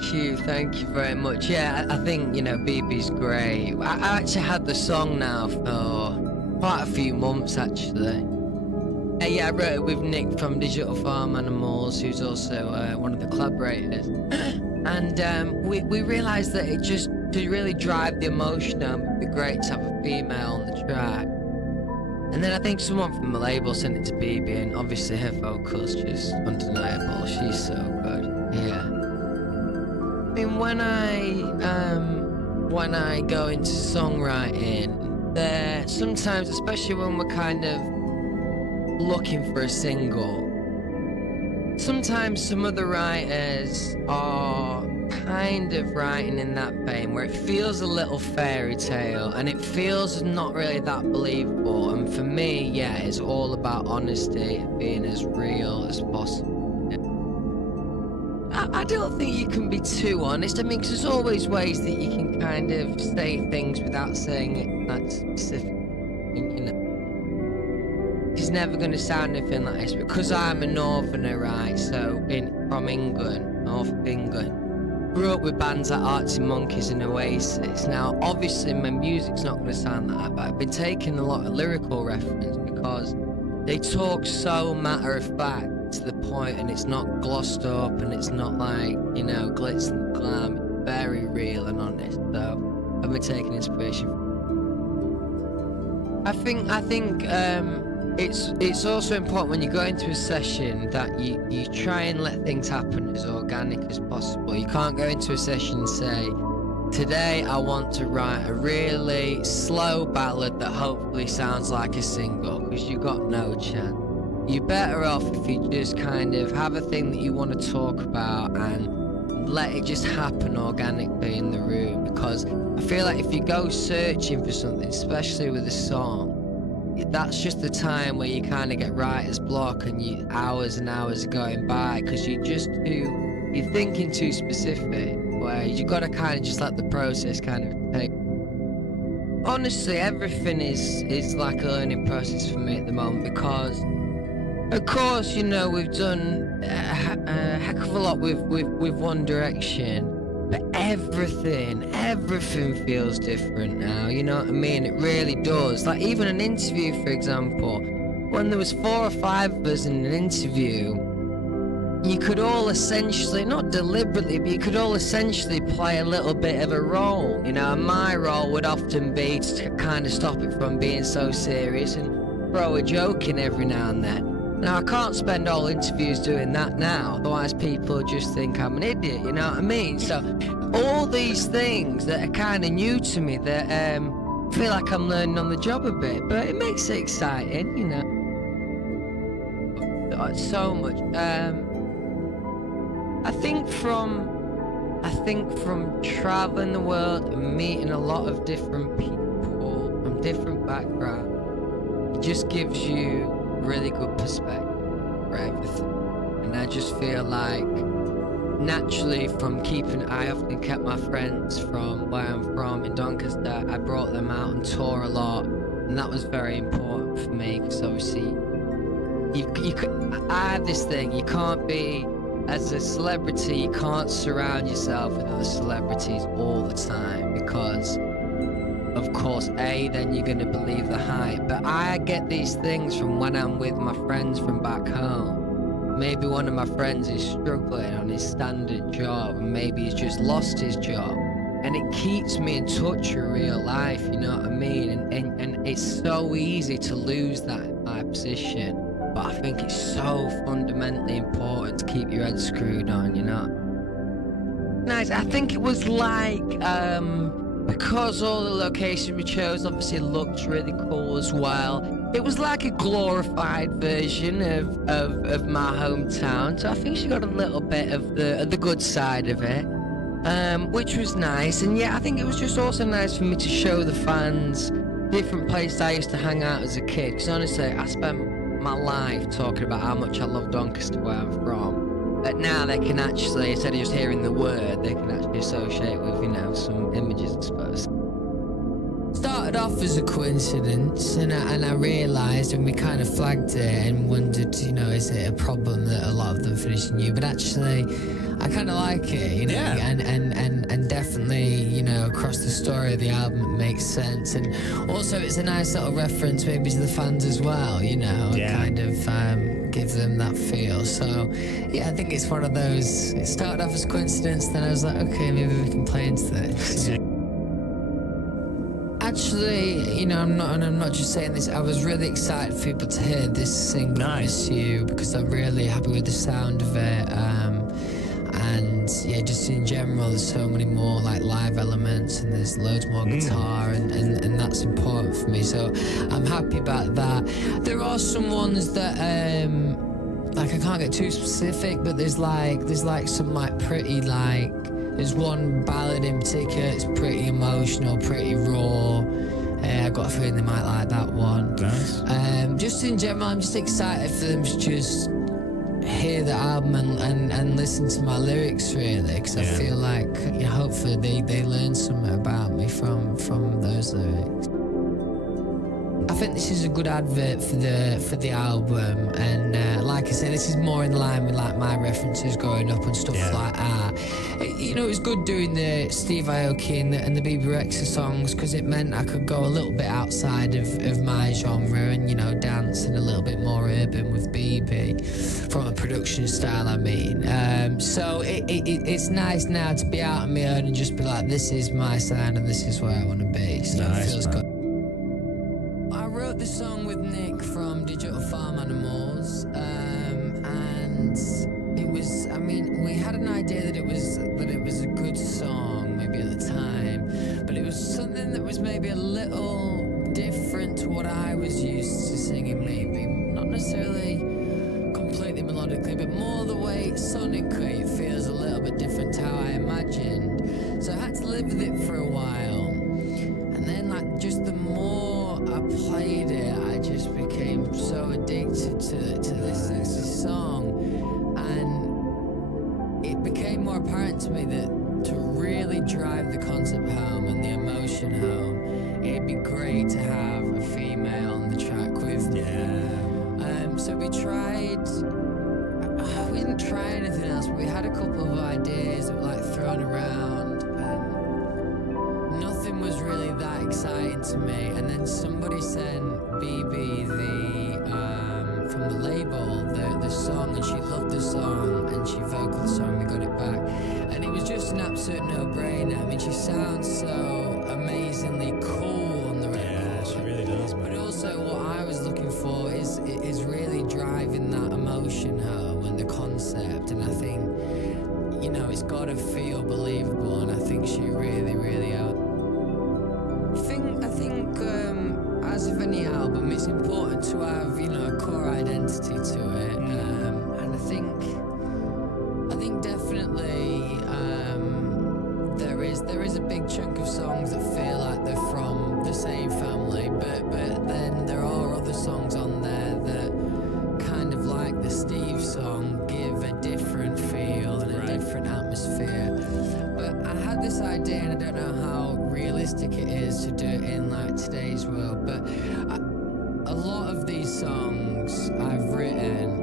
Thank you very much. Yeah, I think, BB's great. I actually had the song now for quite a few months, actually. Yeah, I wrote it with Nick from Digital Farm Animals, who's also one of the collaborators. And we realised that to really drive the emotion home, it'd be great to have a female on the track. And then I think someone from the label sent it to BB, and obviously her vocals just undeniable. She's so good. Yeah. I mean, when I go into songwriting, there sometimes, especially when we're kind of looking for a single, sometimes some of the writers are kind of writing in that vein where it feels a little fairy tale and it feels not really that believable. And for me, yeah, it's all about honesty, being as real as possible. I don't think you can be too honest. I mean, because there's always ways that you can kind of say things without saying it that specific. It's never going to sound anything like this because I'm a northerner, right? So from England, North of England. Grew up with bands like Arctic Monkeys and Oasis. Now, obviously, my music's not going to sound like that, but I've been taking a lot of lyrical reference because they talk so matter of fact to the point, and it's not glossed up, and it's not like, glitz and glam. It's very real and honest. So I've been taking inspiration. I think it's also important when you go into a session that you try and let things happen as organic as possible. You can't go into a session and say, today I want to write a really slow ballad that hopefully sounds like a single, because you've got no chance. You're better off if you just kind of have a thing that you want to talk about and let it just happen organically in the room, because I feel like if you go searching for something, especially with a song, that's just the time where you kind of get writer's block and hours and hours are going by because you're thinking too specific, where you got to kind of just let the process kind of take. Honestly, everything is like a learning process for me at the moment, because of course, we've done a heck of a lot with One Direction, but everything feels different now, you know what I mean? It really does. Like even an interview, for example, when there was 4 or 5 of us in an interview, you could all essentially, not deliberately, but you could all essentially play a little bit of a role, and my role would often be to kind of stop it from being so serious and throw a joke in every now and then. Now, I can't spend all interviews doing that now, otherwise people just think I'm an idiot, you know what I mean? So, all these things that are kind of new to me that feel like I'm learning on the job a bit, but it makes it exciting, so much. I think from traveling the world and meeting a lot of different people from different backgrounds, it just gives you really good perspective for everything. And I just feel like naturally I often kept my friends from where I'm from in Doncaster. I brought them out and tour a lot, and that was very important for me because obviously I have this thing, you can't be, as a celebrity, you can't surround yourself with other celebrities all the time because of course, then you're going to believe the hype. But I get these things from when I'm with my friends from back home. Maybe one of my friends is struggling on his standard job, and maybe he's just lost his job. And it keeps me in touch with real life, you know what I mean? And it's so easy to lose that in my position. But I think it's so fundamentally important to keep your head screwed on, Nice. I think it was like, because all the locations we chose obviously looked really cool as well. It was like a glorified version of my hometown. So I think she got a little bit of the good side of it, which was nice. And yeah, I think it was just also nice for me to show the fans different places I used to hang out as a kid. Because honestly, I spent my life talking about how much I love Doncaster, where I'm from. But now they can actually, instead of just hearing the word, they can actually associate with, some images, I suppose. Started off as a coincidence, and I realised, and we kind of flagged it and wondered, is it a problem that a lot of them finish in U? But actually, I kind of like it, you know, and definitely, you know, across the story of the album it makes sense, and also it's a nice little reference maybe to the fans as well, you know, kind of give them that feel. So yeah, I think it's one of those, it started off as coincidence, then I was like, okay, maybe we can play into this. Actually, you know, I'm not just saying this, I was really excited for people to hear this single, Miss You, because I'm really happy with the sound of it. And yeah, just in general, there's so many more like live elements, and there's loads more guitar, and that's important for me. So I'm happy about that. There are some ones that like I can't get too specific, but there's like some like pretty like, there's one ballad in particular, it's pretty emotional, pretty raw. I got a feeling they might like that one. Nice. Just in general, I'm just excited for them to just hear the album and listen to my lyrics, really, because I feel like, you know, hopefully they learn something about me from those lyrics. I think this is a good advert for the album, and like I said, this is more in line with like my references growing up and stuff like that. You know, it was good doing the Steve Aoki and the BB Rexa songs, because it meant I could go a little bit outside of my genre and, you know, dance and a little bit more urban with BB from a production style, I mean. So it's nice now to be out on my own and just be like, this is my sound and this is where I want to be. So it feels good. I wrote the song with Nick from Digital Farm Animals, and it was, I mean, we had an idea that it was a good song maybe at the time, but it was something that was maybe a little different to what I was used to singing, maybe not necessarily completely melodically, but more the way sonically it feels a little bit different to how I imagined. So I had to live with it for a while, and then like just the more I played it, I just became so addicted to this song, and it became more apparent to me that to really drive the concept home and the emotion home, it'd be great to have a female on the track with me. So we tried, we didn't try anything else, but we had a couple of ideas that were like thrown around, and nothing was really that exciting to me. And then somebody sent BB from the label the song, and she loved the song and she vocaled the song. We got it back, and it was just an absolute no-brainer. I mean, she sounds so amazingly cool on the record. Yeah, she really does, man. But also, what I was looking for is really driving that emotion home and the concept. And I think, you know, it's got to feel believable, and I think she really, really out. I think as with any album, it's important to have, you know, a core identity to it, and I think definitely there is a big chunk of songs that feel like they're from the same family, but then there are other songs on there that kind of like the Steve song give a different feel and a different atmosphere. But I had this idea, and I don't know how realistic it is to do it in like today's world, but a lot of these songs I've written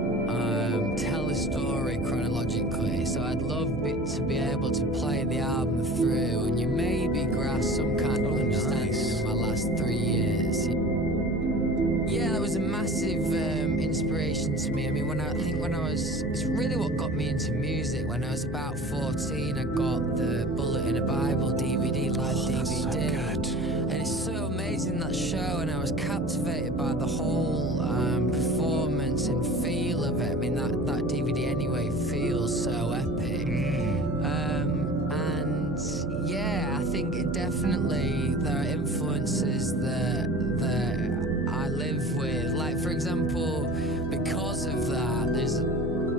tell a story chronologically, so I'd love it to be able to play the album through and you maybe grasp some kind of understanding of my last 3 years. Yeah, that was a massive inspiration to me. I mean, it's really what got me into music. When I was about 14, I got the Bullet in a Bible DVD, live DVD. So good. And it's so amazing, that show, and I was captivated by the whole performance and feel of it. I mean, that DVD anyway feels so epic. And yeah, I think it definitely, there are influences that I live with. Like, for example, because of that, there's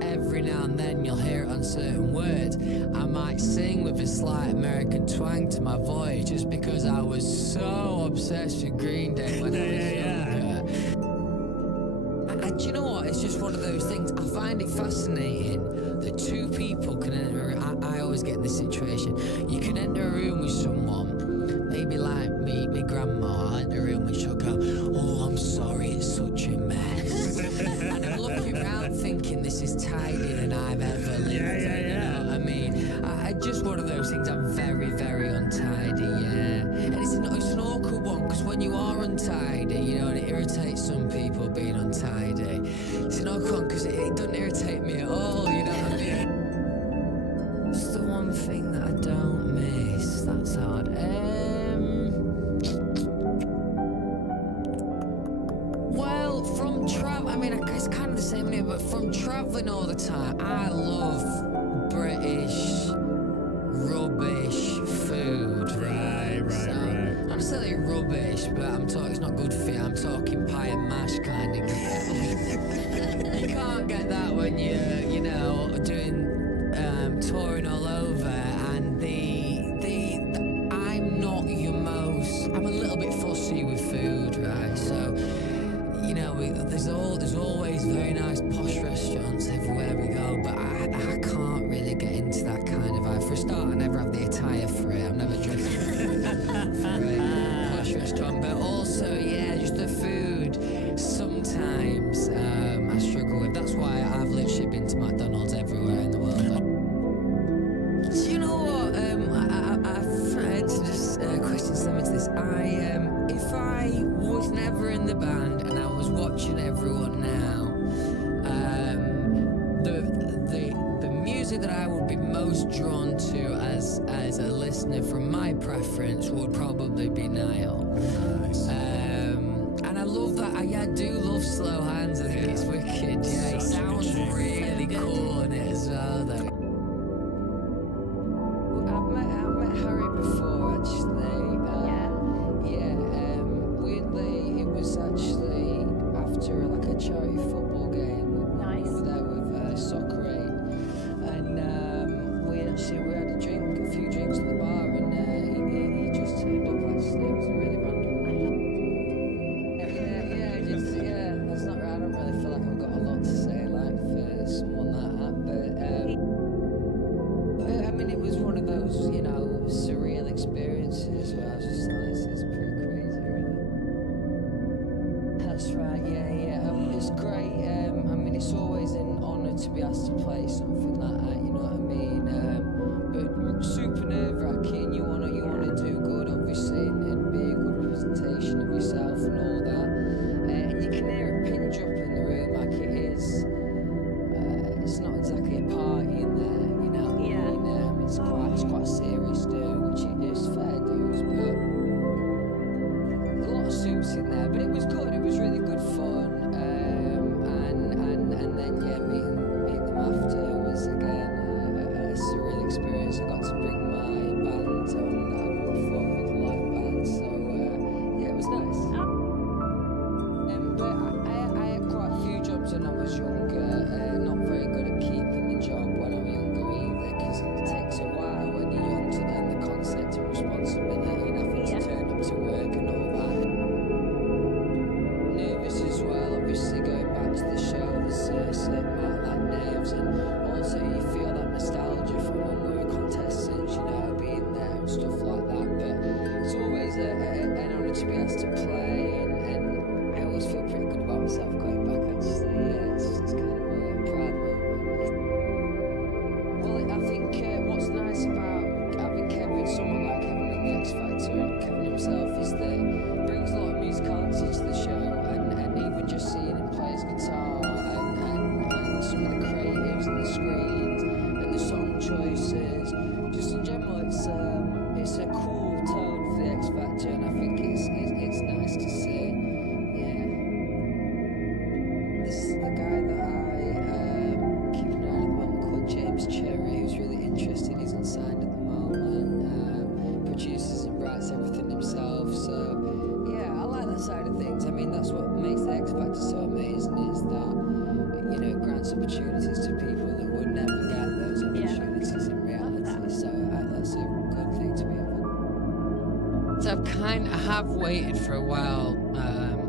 every now and then you'll hear it on certain words. I might sing with a slight American twang to my voice just because I was so obsessed with Green Day when I was younger. And do you know what? It's just one of those things. I find it fascinating that two people can enter. I always get in this situation. You can enter a room with someone, maybe like me grandma. I'll enter a room and she'll go, "Oh, I'm sorry, it's such a mess." And I'm looking around thinking this is tidier than I've ever lived. You know what I mean? those things. I'm very, very untidy, yeah. And it's an awkward one, because when you are untidy, you know, and it irritates some people being untidy. It's an awkward one, because it doesn't irritate me at all, you know what I mean? It's the one thing that I don't miss. That's hard. Well, from travel, I mean, it's kind of the same here, but from traveling all the time, I love British rubbish food. Right. I'm not saying rubbish, but I'm talking, it's not good for you. I'm talking pie and mash kind of. You can't get that when you're, you know, doing touring all over, and I'm a little bit fussy with food, right? So, you know, there's always very nice posh restaurants everywhere we go, but I can't really get into that kind of vibe. For a start, I never have the attire for it. I'm never dressed for a posh restaurant, but also, yeah, just the food. Sometimes I struggle with. That's why I've literally been to McDonald's everywhere in the world. Do you know what? I've answered this question similar to this. If I was never in the band and I was watching everyone now, the music that I would be most drawn to as a listener from my preference would probably be Nile. Nice. And I love that. I do love Slow Hands. I think it's wicked. Yeah, it sounds really cool in it as well, though. I've met Harry before, actually. Weirdly, it was actually after like a charity football game. Nice. We were there with Soccer Aid, and we had a few drinks at the bar, and he just turned up. Actually, it was a really random one. Yeah. That's not right. I don't really feel like I've got a lot to say like for someone like that, but I mean, it was one of those, you know, surreal experiences where I was just like, this is pretty crazy, really. That's right, yeah. It's great. I mean, it's always an honour to be asked to play something like that, you know what I mean? But super nerve-wracking. You wanna do good, obviously, and be a good representation of yourself and all that. And you can hear a pin drop in the room, like it is. It's not exactly a party in there, you know what I mean? It's quite serious do, which it is fair dues, but a lot of suits in there, but it was good. It was really good fun, and then meeting them after was again a surreal experience. I got to bring my band on that I performed with the live band, so yeah, it was nice. But I had quite a few jobs when I was younger. Not very good at keeping the job when I'm younger either, because it takes a while when you're young to learn the concept of responsibility and having to turn up to work and all that. Nervous as well, obviously going back to the show, there's a certain amount of like nerves, and also you feel that nostalgia from when we were contestants, you know, being there and stuff like that. But it's always an honour to be asked to play, and I always feel pretty good about myself going back, actually. Yeah, it's kind of a proud moment. Well, I think what's nice about having someone like Kevin on the X Factor, and Kevin himself, is that he brings a lot of musicality to the show, and even just seeing him play his guitar, and some of the creatives and the screens, and the song choices, just in general, it's a cool tone for the X Factor, and I think it's nice to see. Yeah. This is the guy that I keep an eye on at the moment, called James Cherry, who's really interesting. He's unsigned at the moment, produces and writes everything himself, so yeah, I like that side of things. I mean, that's what makes the X Factor so amazing, is that, you know, it grants opportunities to people that would never get those opportunities in reality, so that's a good thing to be able. So I have waited for a while,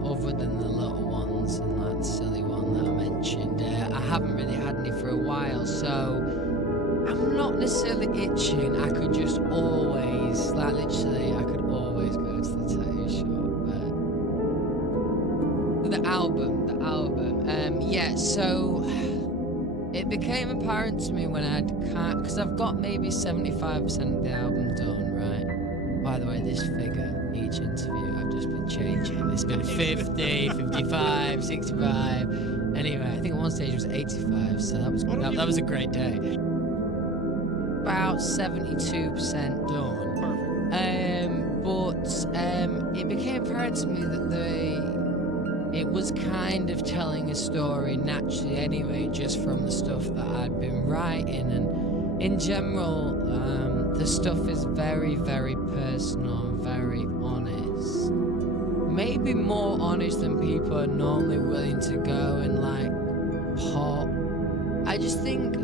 other than the little ones and like the silly one that I mentioned. I haven't really had any for a while, so I'm not necessarily itching. I could just always, like literally, I could always go to the tattoo shop. But the album. Yeah. So it became apparent to me when I'd because I've got maybe 75% of the album done, right? By the way, this figure, each interview, I've just been changing. It's been 50, 55, 65. Anyway, I think at one stage it was 85, so that was a great day. About 72% done. But it became apparent to me that it was kind of telling a story naturally anyway, just from the stuff that I'd been writing. And in general, the stuff is very, very personal and very honest. Maybe more honest than people are normally willing to go and like pop. I just think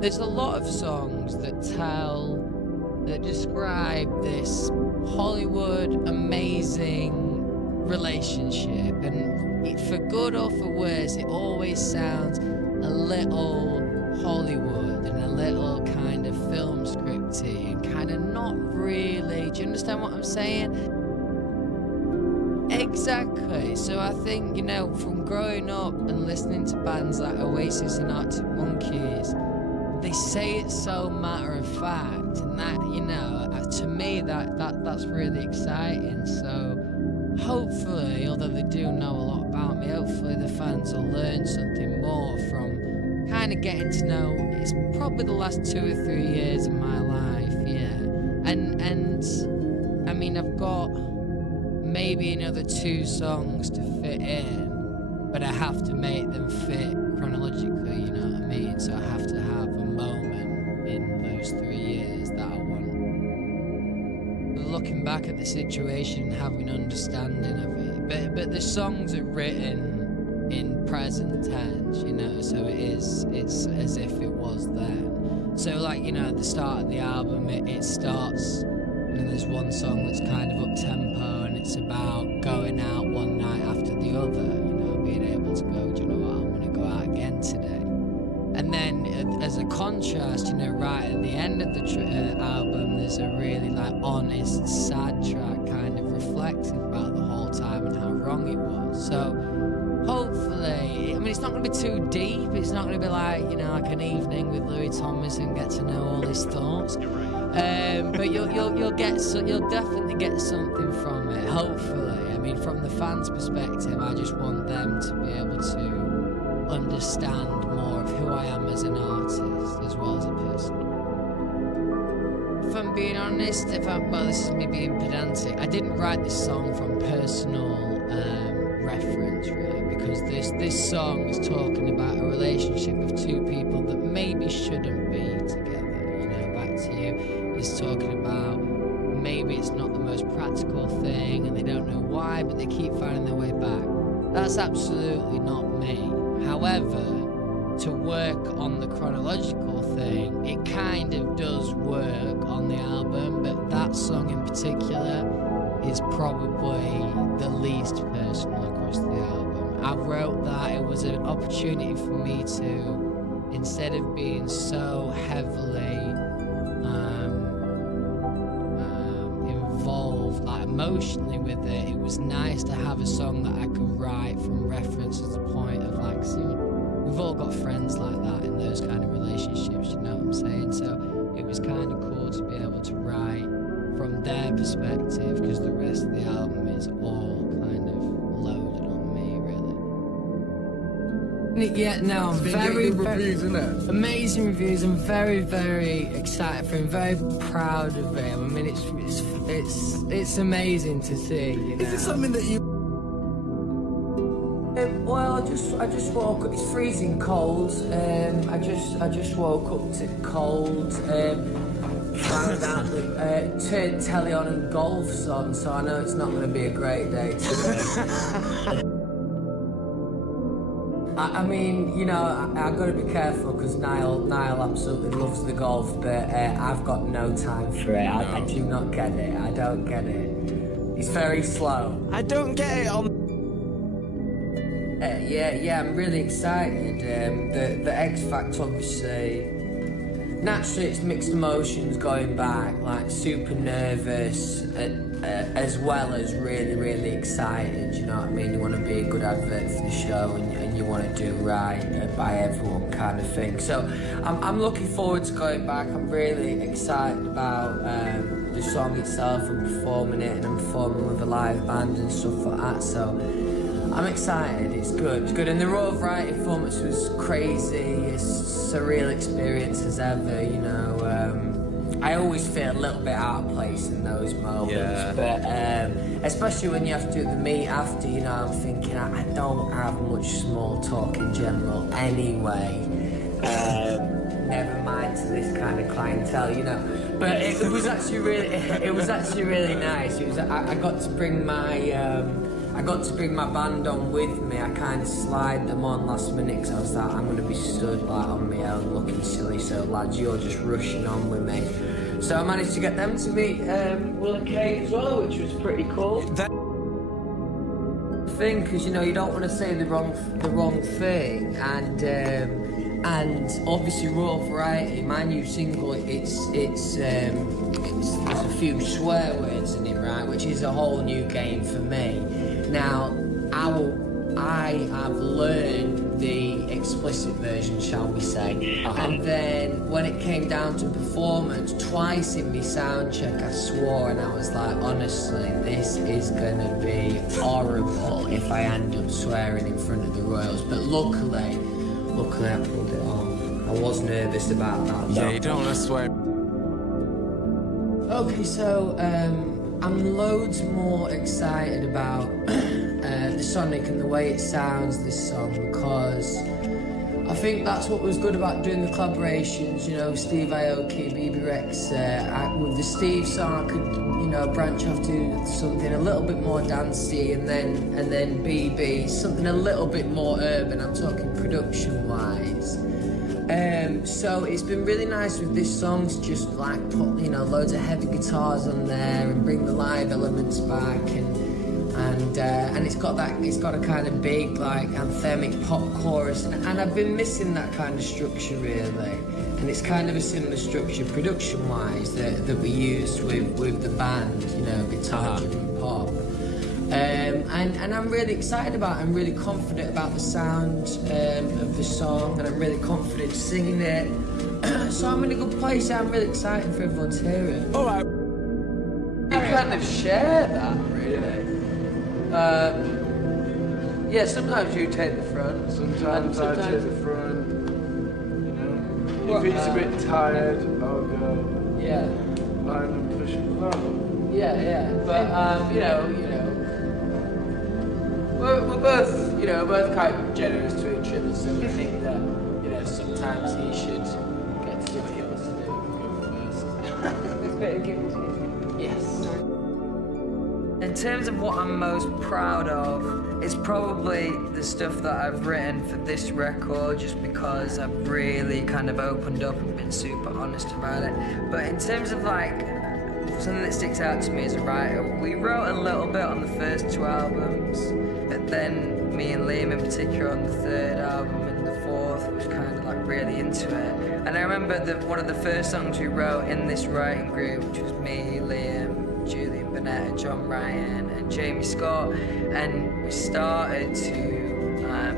there's a lot of songs that describe this Hollywood amazing relationship, and for good or for worse, it always sounds a little Hollywood and a little kind of film scripty and kind of not really. Do you understand what I'm saying? Exactly. So I think, you know, from growing up and listening to bands like Oasis and Arctic Monkeys, they say it so matter of fact, and that, you know, to me that's really exciting. So hopefully, although they do know a lot about me, hopefully the fans will learn something more from kind of getting to know. It's probably the last 2 or 3 years of my life, yeah. And I mean, I've got maybe another 2 songs to fit in, but I have to make them fit chronologically, you know what I mean? So I have to have a moment in those 3 years that I want. Looking back at the situation, having understanding of it, but the songs are written in present tense, you know, so it's as if it was then. So like, you know, at the start of the album, it starts, and there's one song that's kind of up tempo, and it's about going out one night after the other, you know, being able to go, do you know what, I'm gonna go out again today. And then as a contrast, you know, right at the end of the album, there's a really like honest, sad track kind of reflecting about the whole time and how wrong it was. So hopefully, I mean, it's not going to be too deep. It's not going to be like, you know, like an evening with Louis Tomlinson, get to know all his thoughts. But you'll definitely get something from it. Hopefully, I mean, from the fans' perspective, I just want them to be able to understand more of who I am as an artist as well as a person. If I'm being honest, well, this is me being pedantic, I didn't write this song from personal reference, right? Because this song is talking about a relationship of 2 people that maybe shouldn't be together. You know, back to you, it's talking about maybe it's not the most practical thing and they don't know why, but they keep finding their way back. That's absolutely not me. However, to work on the chronological thing, it kind of does work on the album, but that song in particular is probably the least personal across the album. I wrote that it was an opportunity for me to, instead of being so heavily involved like emotionally with it, it was nice to have a song that I could write from reference as a point of like, see, we've all got friends like that in those kind of relationships, you know what I'm saying? So it was kind of cool to be able to write from their perspective, because the rest of the album is all kind of loaded on me, really. Yeah, no, I'm very reviews, isn't it? Amazing reviews. I'm very, very excited for him. Very proud of him. I mean, it's amazing to see. You know? Is it something that you? Well, I just woke up. It's freezing cold. I just woke up to cold. Found out that turned telly on and golf's on, so I know it's not going to be a great day today. I mean, you know, I've got to be careful because Niall absolutely loves the golf, but I've got no time for it. I do not get it. I don't get it. It's very slow. I don't get it on. Yeah, I'm really excited. The X Factor, obviously, naturally it's mixed emotions going back, like super nervous, as well as really, really excited, you know what I mean? You want to be a good advert for the show, and you want to do right by everyone kind of thing. So I'm looking forward to going back. I'm really excited about the song itself and performing it, and I'm performing with a live band and stuff like that, so I'm excited. It's good, and the raw variety performance was crazy. It's surreal experience as ever, you know. I always feel a little bit out of place in those moments, but especially when you have to do the meet after, you know, I'm thinking I don't have much small talk in general anyway. Never mind to this kind of clientele, you know. But it was actually really nice. I got to bring my band on with me. I kind of slide them on last minute because I was like, I'm going to be stood like on my own looking silly, so lads, you're just rushing on with me. So I managed to get them to meet Will and Kate as well, which was pretty cool. Thing, because you know you don't want to say the wrong thing, and obviously raw variety. My new single, there's a few swear words in it, right, which is a whole new game for me. Now, I have learned the explicit version, shall we say, and then when it came down to performance, twice in my sound check I swore, and I was like, honestly, this is gonna be horrible if I end up swearing in front of the Royals. But luckily I pulled it off. I was nervous about that. Yeah, you don't want to swear. Okay, so I'm loads more excited about the sonic and the way it sounds, this song, because I think that's what was good about doing the collaborations, you know, Steve Aoki, BB Rex. With the Steve song, I could, you know, branch off to something a little bit more dancey, and then BB, something a little bit more urban. I'm talking production-wise. So it's been really nice with this song to just like put, you know, loads of heavy guitars on there and bring the live elements back, and it's got a kind of big like anthemic pop chorus, and I've been missing that kind of structure really, and it's kind of a similar structure production wise that we used with the band, you know, guitar driven pop. And I'm really excited about it. I'm really confident about the sound of the song, and I'm really confident singing it. So I'm in a good place. I'm really excited for everyone to hear it. All right. You kind of share that, really. Yeah, sometimes you take the front. Sometimes I take the front. You know, if he's a bit tired, I'll go. Yeah. Line and push it along. Yeah. But you know, we're both quite generous to each other, so we think that, you know, sometimes he should get to do what he wants to do. Go first. It's better given to you. Yes. In terms of what I'm most proud of, it's probably the stuff that I've written for this record, just because I've really kind of opened up and been super honest about it. But in terms of like something that sticks out to me as a writer, we wrote a little bit on the first 2 albums, but then me and Liam in particular on the 3rd album and the 4th was kind of like really into it. And I remember that one of the first songs we wrote in this writing group, which was me, Liam, Julian Burnett, John Ryan and Jamie Scott, and we started to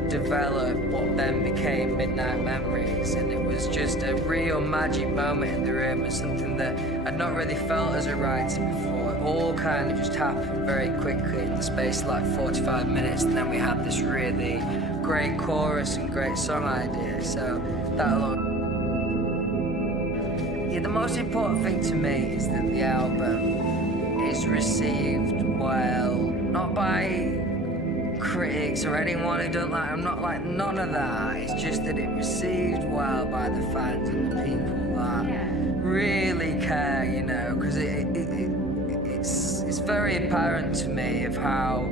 develop what then became Midnight Memories, and it was just a real magic moment in the room, and something that I'd not really felt as a writer before. It all kind of just happened very quickly in the space of like 45 minutes, and then we had this really great chorus and great song idea, so that'll... Yeah, the most important thing to me is that the album is received well, not by critics or anyone who don't like. I'm not like none of that. It's just that it received well by the fans and the people that really care, you know, because it's very apparent to me of how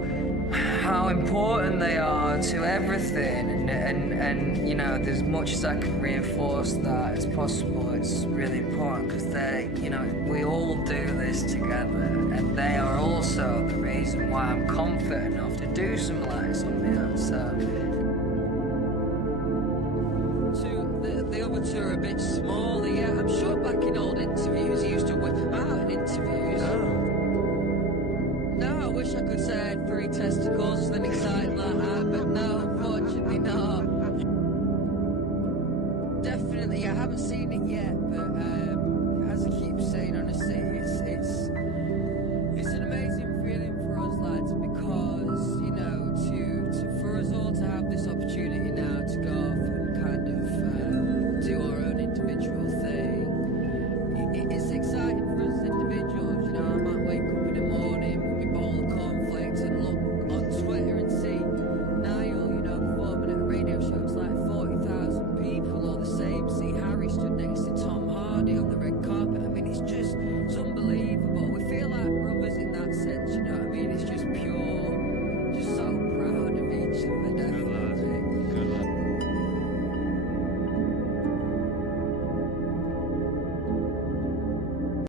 important they are to everything, and you know, as much as I can reinforce that as possible, it's really important, because they, you know, we all do this together, and they are also the reason why I'm confident enough to do something like something else. So the other notes are a bit smaller. Yeah, I'm sure back in old interviews he used to